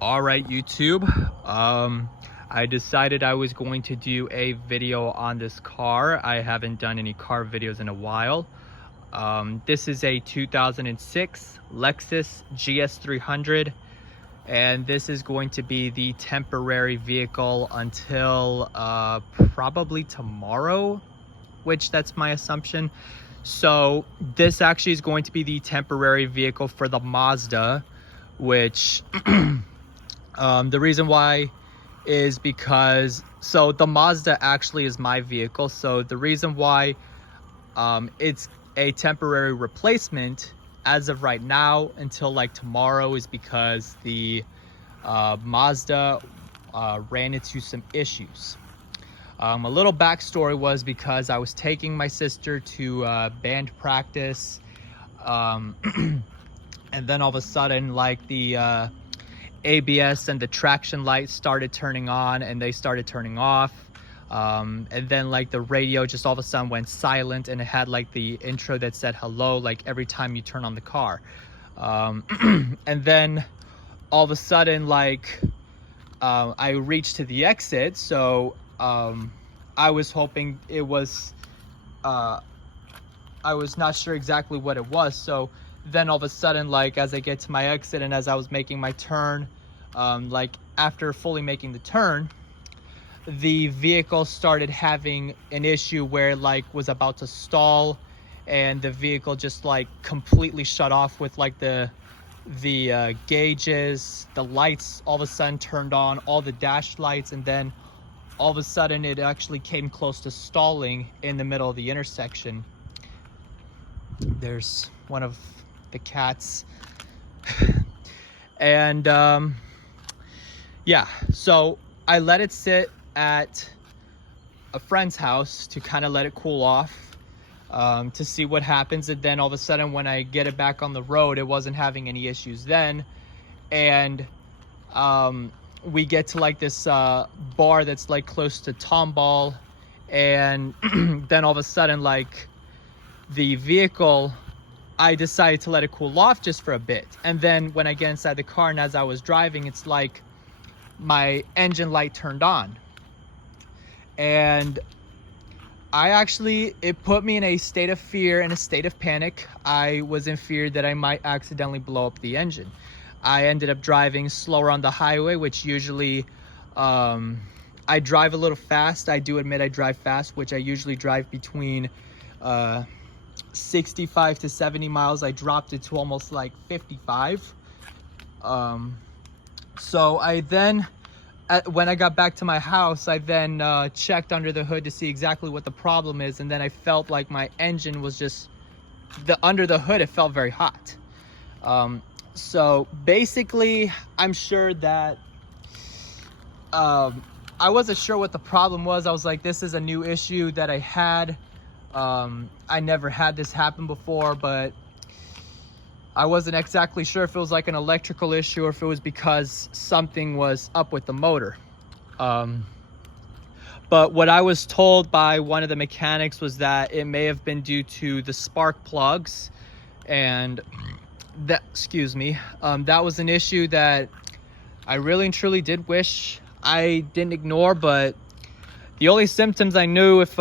All right, YouTube. I decided I was going to do a video on this car. I haven't done any car videos in a while. This is a 2006 Lexus GS300, and this is going to be the temporary vehicle until probably tomorrow, which that's my assumption. So this actually is going to be the temporary vehicle for the Mazda, which the reason why is because, so the Mazda actually is my vehicle. So the reason why it's a temporary replacement as of right now until like tomorrow is because the Mazda ran into some issues. A little backstory was because I was taking my sister to band practice, and then all of a sudden, like, the ABS and the traction lights started turning on and they started turning off, and then like the radio just all of a sudden went silent, and it had like the intro that said hello like every time you turn on the car, and then all of a sudden, like, I reached to the exit, so I was hoping it was I was not sure exactly what it was. So then all of a sudden, like, as I get to my exit and as I was making my turn, like after fully making the turn, the vehicle started having an issue where it like was about to stall, and the vehicle just like completely shut off with like the gauges, the lights all of a sudden turned on, all the dash lights, and then all of a sudden it actually came close to stalling in the middle of the intersection. There's one of the cats. And yeah, so I let it sit at a friend's house to kind of let it cool off, to see what happens. And then all of a sudden when I get it back on the road, it wasn't having any issues then. And we get to like this bar that's like close to Tomball, and then all of a sudden, like, the vehicle, I decided to let it cool off just for a bit. And then when I get inside the car and as I was driving, it's like my engine light turned on, and it put me in a state of fear and a state of panic. I was in fear that I might accidentally blow up the engine. I ended up driving slower on the highway, which usually I drive a little fast. I do admit I drive fast, which I usually drive between 65 to 70 miles. I dropped it to almost like 55. So I then, when I got back to my house, I then checked under the hood to see exactly what the problem is. And then I felt like my engine was just, under the hood, it felt very hot. So basically, I'm sure that I wasn't sure what the problem was. I was like, this is a new issue that I had. I never had this happen before, but I wasn't exactly sure if it was like an electrical issue or if it was because something was up with the motor. But what I was told by one of the mechanics was that it may have been due to the spark plugs, and that, excuse me, that was an issue that I really and truly did wish I didn't ignore. But the only symptoms I knew if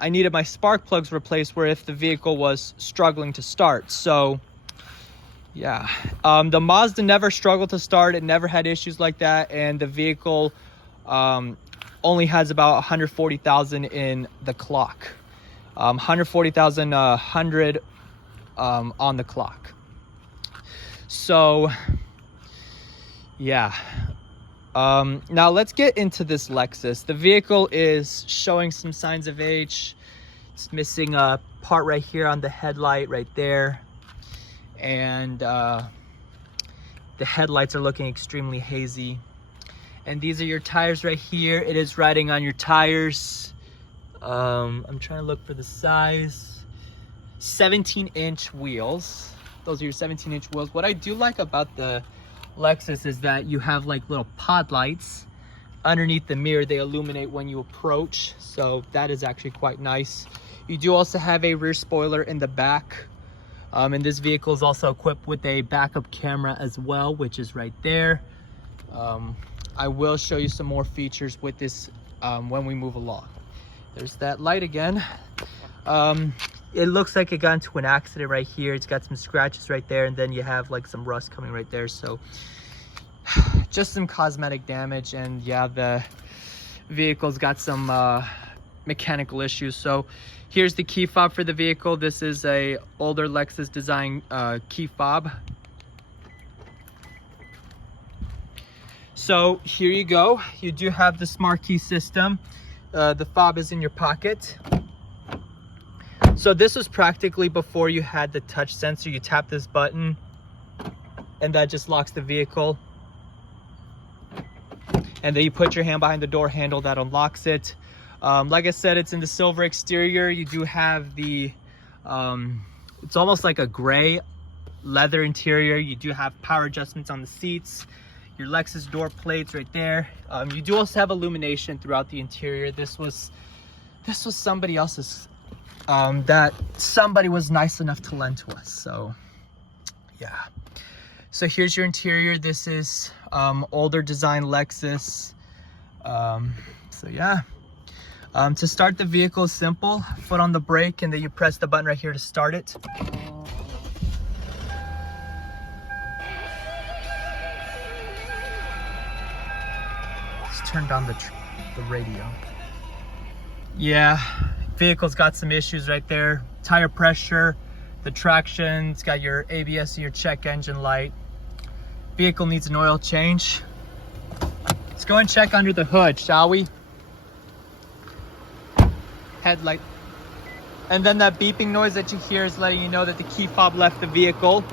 I needed my spark plugs replaced were if the vehicle was struggling to start. So yeah, the Mazda never struggled to start. It never had issues like that, and the vehicle only has about 140,000 in the clock. 140,000 on the clock. So yeah, now let's get into this Lexus. The vehicle is showing some signs of age. It's missing a part right here on the headlight right there, and the headlights are looking extremely hazy. And these are your tires right here. It is riding on your tires. I'm trying to look for the size. 17-inch wheels. Those are your 17-inch wheels. What I do like about the Lexus is that you have like little pod lights underneath the mirror. They illuminate when you approach, so that is actually quite nice. You do also have a rear spoiler in the back, and this vehicle is also equipped with a backup camera as well, which is right there. I will show you some more features with this when we move along. There's that light again. It looks like it got into an accident right here. It's got some scratches right there, and then you have like some rust coming right there. So just some cosmetic damage, and yeah, the vehicle's got some mechanical issues. So here's the key fob for the vehicle. This is a older Lexus design key fob. So here you go. You do have the smart key system. The fob is in your pocket. So this was practically before you had the touch sensor. You tap this button and that just locks the vehicle. And then you put your hand behind the door handle, that unlocks it. Like I said, it's in the silver exterior. You do have the, it's almost like a gray leather interior. You do have power adjustments on the seats. Your Lexus door plates right there. You do also have illumination throughout the interior. This was somebody else's, that somebody was nice enough to lend to us. So yeah. So here's your interior. This is older design Lexus. So yeah. To start the vehicle is simple. Foot on the brake and then you press the button right here to start it. Let's turn down the radio. Yeah, vehicle's got some issues right there. Tire pressure, the traction, it's got your ABS and your check engine light. Vehicle needs an oil change. Let's go and check under the hood, shall we? Headlight. And then that beeping noise that you hear is letting you know that the key fob left the vehicle.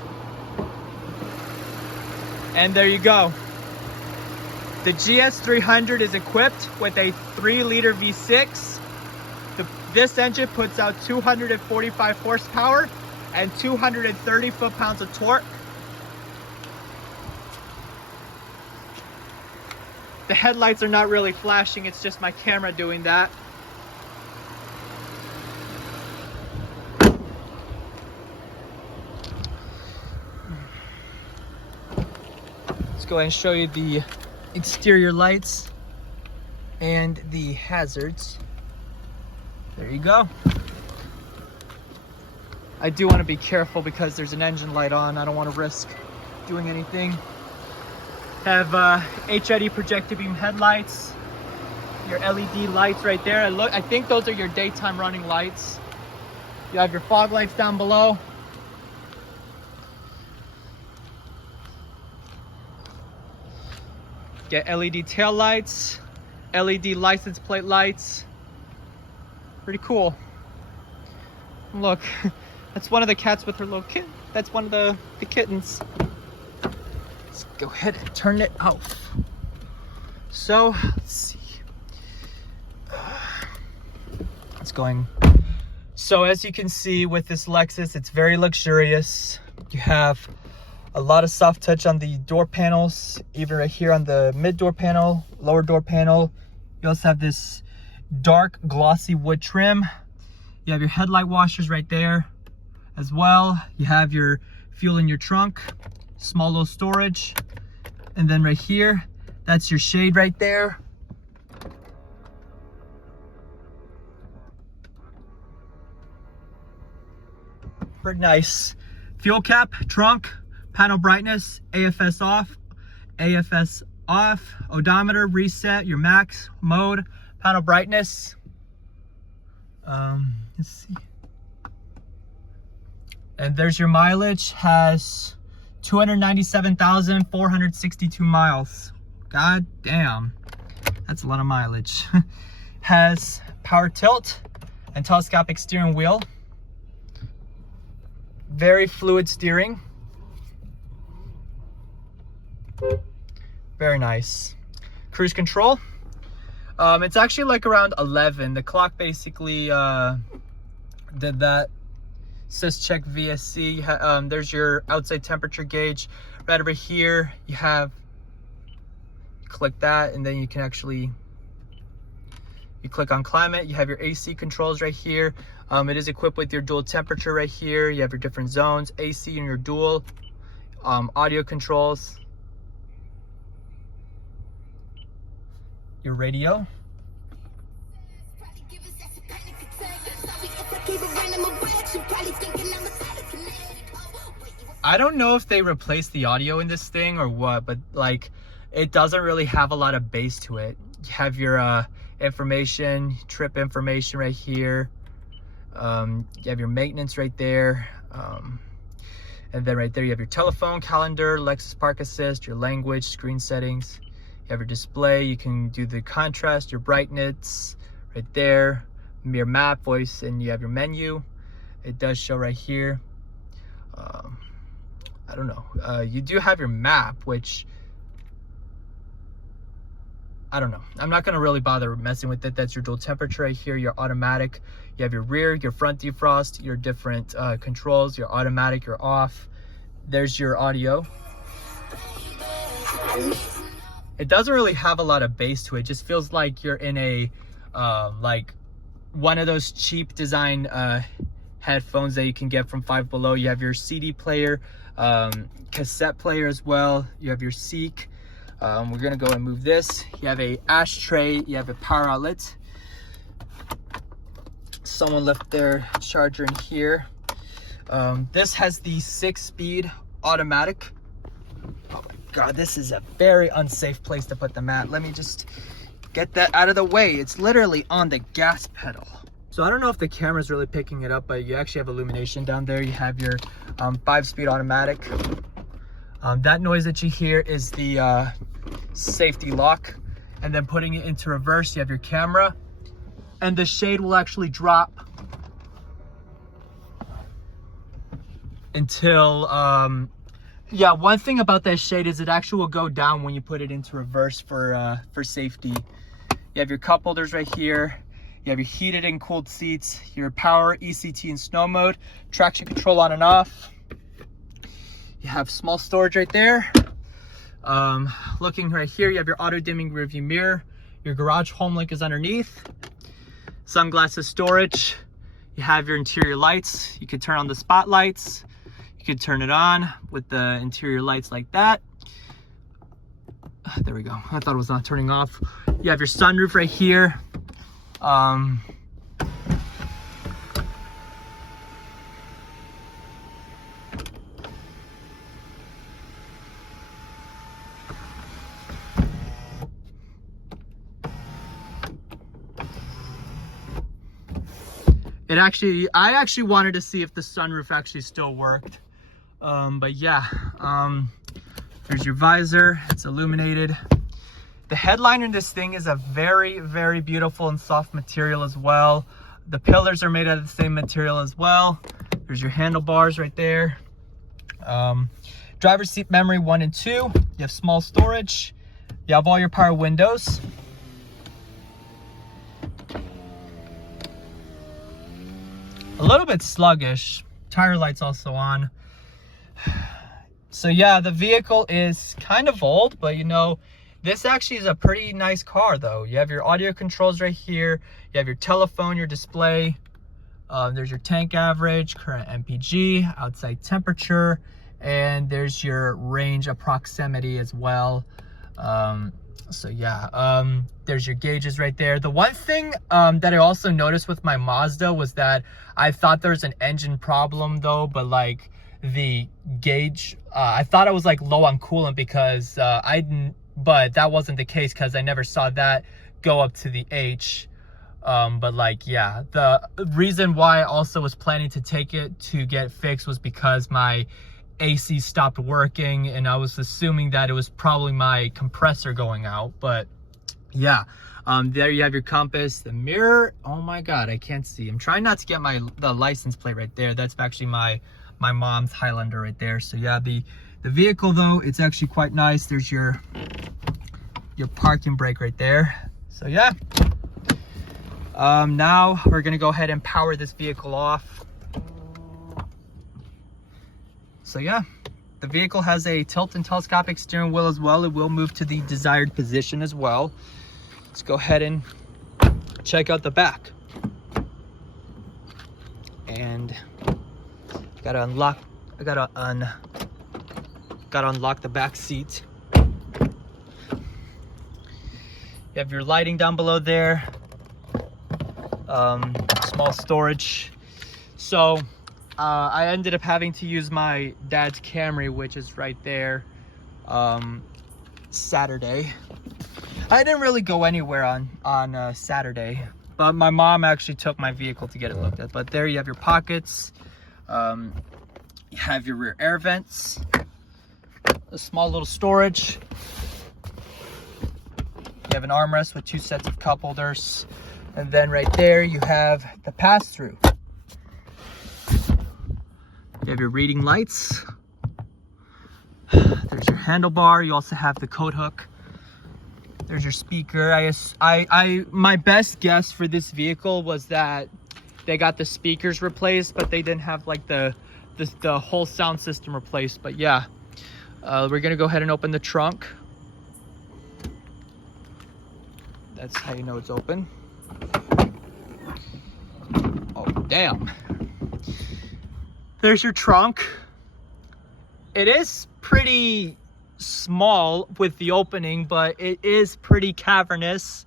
And there you go. The GS300 is equipped with a 3-liter V6. This engine puts out 245 horsepower and 230 foot-pounds of torque. The headlights are not really flashing, it's just my camera doing that. Let's go ahead and show you the exterior lights and the hazards. There you go. I do want to be careful because there's an engine light on. I don't want to risk doing anything. Have HID projector beam headlights, your LED lights right there. I think those are your daytime running lights. You have your fog lights down below. Get LED tail lights, LED license plate lights. Pretty cool. Look, that's one of the cats with her little kitten. That's one of the kittens. Let's go ahead and turn it off. So, let's see. It's going. So as you can see with this Lexus, it's very luxurious. You have a lot of soft touch on the door panels, even right here on the mid door panel, lower door panel. You also have this dark glossy wood trim. You have your headlight washers right there as well. You have your fuel in your trunk, small little storage. And then right here, that's your shade right there. Pretty nice. Fuel cap, trunk, panel brightness, AFS off, odometer, reset, your max mode, panel brightness. Let's see. And there's your mileage, has 297,462 miles. God damn, that's a lot of mileage. Has power tilt and telescopic steering wheel. Very fluid steering. Very nice. Cruise control. It's actually like around 11. The clock basically did that. Says check VSC. There's your outside temperature gauge. Right over here, you have, click that, and then you can actually, you click on climate. You have your AC controls right here. It is equipped with your dual temperature right here. You have your different zones, AC and your dual. Audio controls. your radio. I don't know if they replaced the audio in this thing or what, but like it doesn't really have a lot of bass to it. You have your information, trip information right here. You have your maintenance right there. And then right there you have your telephone, calendar, Lexus Park Assist, your language, screen settings. You have your display, you can do the contrast, your brightness right there, your map, voice, and you have your menu. It does show right here. I don't know. You do have your map, which I don't know. I'm not gonna really bother messing with it. That's your dual temperature right here, your automatic. You have your rear, your front defrost, your different controls, your automatic, your off. There's your audio. It doesn't really have a lot of bass to it. It just feels like you're in a like one of those cheap design headphones that you can get from Five Below. You have your CD player, cassette player as well. You have your Seek. We're gonna go and move this. You have a ashtray, you have a power outlet. Someone left their charger in here. This has the 6-speed automatic. Oh my God, this is a very unsafe place to put the mat. Let me just get that out of the way. It's literally on the gas pedal. So I don't know if the camera's really picking it up, but you actually have illumination down there. You have your 5-speed automatic. That noise that you hear is the safety lock. And then putting it into reverse, you have your camera. And the shade will actually drop until, yeah, one thing about that shade is it actually will go down when you put it into reverse for safety. You have your cup holders right here. You have your heated and cooled seats, your power, ECT and snow mode, traction control on and off. You have small storage right there. Looking right here, you have your auto dimming rearview mirror. Your garage home link is underneath. Sunglasses storage. You have your interior lights. You can turn on the spotlights. You could turn it on with the interior lights like that. There we go. I thought it was not turning off. You have your sunroof right here. I actually wanted to see if the sunroof actually still worked. But yeah, there's your visor, it's illuminated. The headliner in this thing is a very, very beautiful and soft material as well. The pillars are made out of the same material as well. There's your handlebars right there. Driver's seat memory 1 and 2. You have small storage. You have all your power windows. A little bit sluggish. Tire lights also on. So yeah, the vehicle is kind of old, but you know, this actually is a pretty nice car though. You have your audio controls right here. You have your telephone, your display. There's your tank average, current MPG, outside temperature, and there's your range of proximity as well. So yeah, there's your gauges right there. The one thing that I also noticed with my Mazda was that I thought there's an engine problem though, but like the gauge, I thought it was like low on coolant because but that wasn't the case because I never saw that go up to the H. But like, yeah, the reason why I also was planning to take it to get fixed was because my AC stopped working and I was assuming that it was probably my compressor going out. But yeah, there you have your compass, the mirror. Oh my God, I can't see. I'm trying not to get the license plate right there. That's actually my mom's Highlander right there. So yeah, the vehicle though, it's actually quite nice. There's your parking brake right there. So yeah, now we're gonna go ahead and power this vehicle off. So yeah, the vehicle has a tilt and telescopic steering wheel as well. It will move to the desired position as well. Let's go ahead and check out the back. And gotta unlock the back seat. You have your lighting down below there. Small storage. So I ended up having to use my dad's Camry, which is right there, Saturday. I didn't really go anywhere on Saturday, but my mom actually took my vehicle to get it looked at. But there you have your pockets. You have your rear air vents, a small little storage. You have an armrest with 2 sets of cup holders. And then right there, you have the pass-through. You have your reading lights. There's your handlebar. You also have the coat hook. There's your speaker. My best guess for this vehicle was that they got the speakers replaced, but they didn't have like the whole sound system replaced. But yeah, we're gonna go ahead and open the trunk. That's how you know it's open. Oh, damn. There's your trunk. It is pretty small with the opening, but it is pretty cavernous.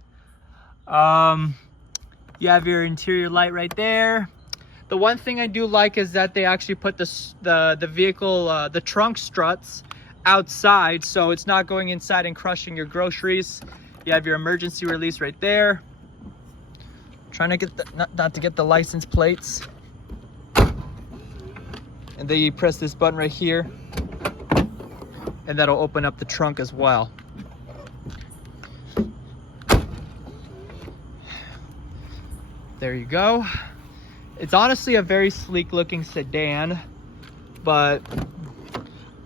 You have your interior light right there. The one thing I do like is that they actually put the vehicle, the trunk struts outside, so it's not going inside and crushing your groceries. You have your emergency release right there. Trying to get not to get the license plates. And then you press this button right here, and that'll open up the trunk as well. There you go. It's honestly a very sleek looking sedan, but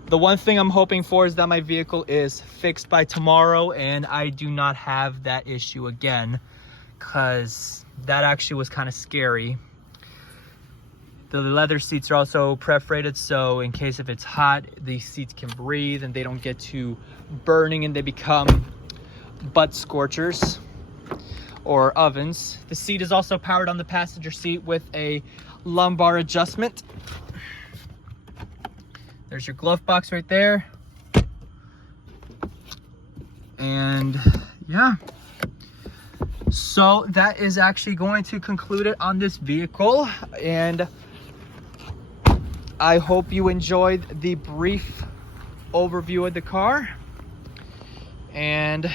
the one thing I'm hoping for is that my vehicle is fixed by tomorrow and I do not have that issue again, because that actually was kind of scary. The leather seats are also perforated, so in case if it's hot, these seats can breathe and they don't get to burning and they become butt scorchers or ovens. The seat is also powered on the passenger seat with a lumbar adjustment. There's your glove box right there. And yeah. So that is actually going to conclude it on this vehicle. And I hope you enjoyed the brief overview of the car. And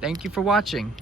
thank you for watching.